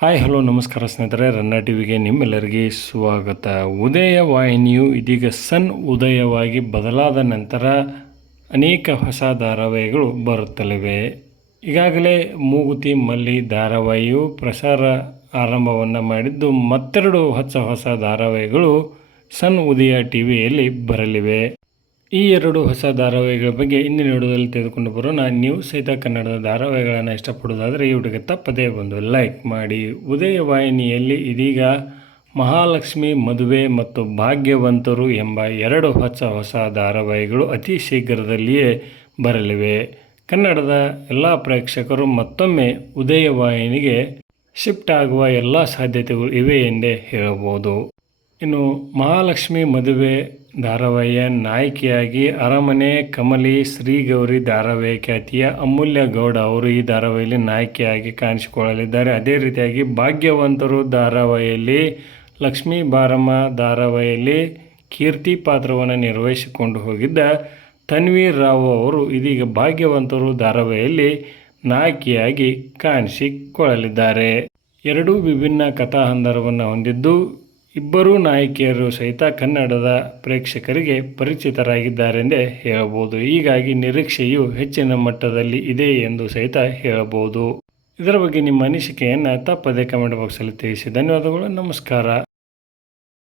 Hi hello ನಮಸ್ಕಾರ ಸ್ನೇಹಿತರೆ, ರನ್ನ ಟಿವಿಗೆ ನಿಮ್ಮೆಲ್ಲರಿಗೆ ಸ್ವಾಗತ. ಉದಯ ವಾಹಿನಿಯು ಇದೀಗ ಸನ್ ಉದಯವಾಗಿ ಬದಲಾದ ನಂತರ ಅನೇಕ ಹೊಸ ಧಾರಾವಾಹಿಗಳು ಬರುತ್ತಲಿವೆ. ಈಗಾಗಲೇ ಮೂಗುತಿ ಮಲ್ಲಿ ಧಾರಾವಾಹಿಯು ಪ್ರಸಾರ ಆರಂಭವನ್ನು ಮಾಡಿದ್ದು, ಮತ್ತೆರಡು ಹೊಸ ಧಾರಾವಾಹಿಗಳು ಸನ್ ಉದಯ ಟಿವಿಯಲ್ಲಿ ಬರಲಿವೆ. ಈ ಎರಡು ಹೊಸ ಧಾರಾವಾಹಿಗಳ ಬಗ್ಗೆ ಇಂದಿನ ವಿಡಿಯೋದಲ್ಲಿ ತೆಗೆದುಕೊಂಡು ಬರೋಣ. ನೀವು ಸಹಿತ ಕನ್ನಡದ ಧಾರಾವಾಹಿಗಳನ್ನು ಇಷ್ಟಪಡೋದಾದರೆ ಈ ವಿಡಿಯೋಗೆ ತಪ್ಪದೇ ಒಂದು ಲೈಕ್ ಮಾಡಿ. ಉದಯ ವಾಹಿನಿಯಲ್ಲಿ ಇದೀಗ ಮಹಾಲಕ್ಷ್ಮಿ ಮದುವೆ ಮತ್ತು ಭಾಗ್ಯವಂತರು ಎಂಬ ಎರಡು ಹೊಸ ಧಾರಾವಾಹಿಗಳು ಅತಿ ಶೀಘ್ರದಲ್ಲಿಯೇ ಬರಲಿವೆ. ಕನ್ನಡದ ಎಲ್ಲ ಪ್ರೇಕ್ಷಕರು ಮತ್ತೊಮ್ಮೆ ಉದಯ ವಾಹಿನಿಗೆ ಶಿಫ್ಟ್ ಆಗುವ ಎಲ್ಲ ಸಾಧ್ಯತೆಗಳು ಇವೆ ಎಂದೇ ಹೇಳಬಹುದು. ಇನ್ನು ಮಹಾಲಕ್ಷ್ಮಿ ಮದುವೆ ಧಾರಾವಾಹಿಯ ನಾಯಕಿಯಾಗಿ ಅರಮನೆ ಕಮಲಿ ಶ್ರೀಗೌರಿ ಧಾರಾವಾಹಿ ಖ್ಯಾತಿಯ ಅಮೂಲ್ಯ ಗೌಡ ಅವರು ಈ ಧಾರಾವಾಹಿಯಲ್ಲಿ ನಾಯಕಿಯಾಗಿ ಕಾಣಿಸಿಕೊಳ್ಳಲಿದ್ದಾರೆ. ಅದೇ ರೀತಿಯಾಗಿ ಭಾಗ್ಯವಂತರು ಧಾರಾವಾಹಿಯಲ್ಲಿ ಲಕ್ಷ್ಮೀ ಬಾರಮ್ಮ ಧಾರಾವಾಹಿಯಲ್ಲಿ ಕೀರ್ತಿ ಪಾತ್ರವನ್ನು ನಿರ್ವಹಿಸಿಕೊಂಡು ಹೋಗಿದ್ದ ತನ್ವೀರ್ ರಾವ್ ಅವರು ಇದೀಗ ಭಾಗ್ಯವಂತರು ಧಾರಾವಾಹಿಯಲ್ಲಿ ನಾಯಕಿಯಾಗಿ ಕಾಣಿಸಿಕೊಳ್ಳಲಿದ್ದಾರೆ. ಎರಡೂ ವಿಭಿನ್ನ ಕಥಾಹಂದರವನ್ನು ಹೊಂದಿದ್ದು, ಇಬ್ಬರೂ ನಾಯಕಿಯರು ಸಹಿತ ಕನ್ನಡದ ಪ್ರೇಕ್ಷಕರಿಗೆ ಪರಿಚಿತರಾಗಿದ್ದಾರೆಂದೇ ಹೇಳಬಹುದು. ಹೀಗಾಗಿ ನಿರೀಕ್ಷೆಯು ಹೆಚ್ಚಿನ ಮಟ್ಟದಲ್ಲಿ ಇದೆ ಎಂದು ಸಹಿತ ಹೇಳಬಹುದು. ಇದರ ಬಗ್ಗೆ ನಿಮ್ಮ ಅನಿಸಿಕೆಯನ್ನು ತಪ್ಪದೇ ಕಮೆಂಟ್ ಬಾಕ್ಸಲ್ಲಿ ತಿಳಿಸಿ. ಧನ್ಯವಾದಗಳು. ನಮಸ್ಕಾರ.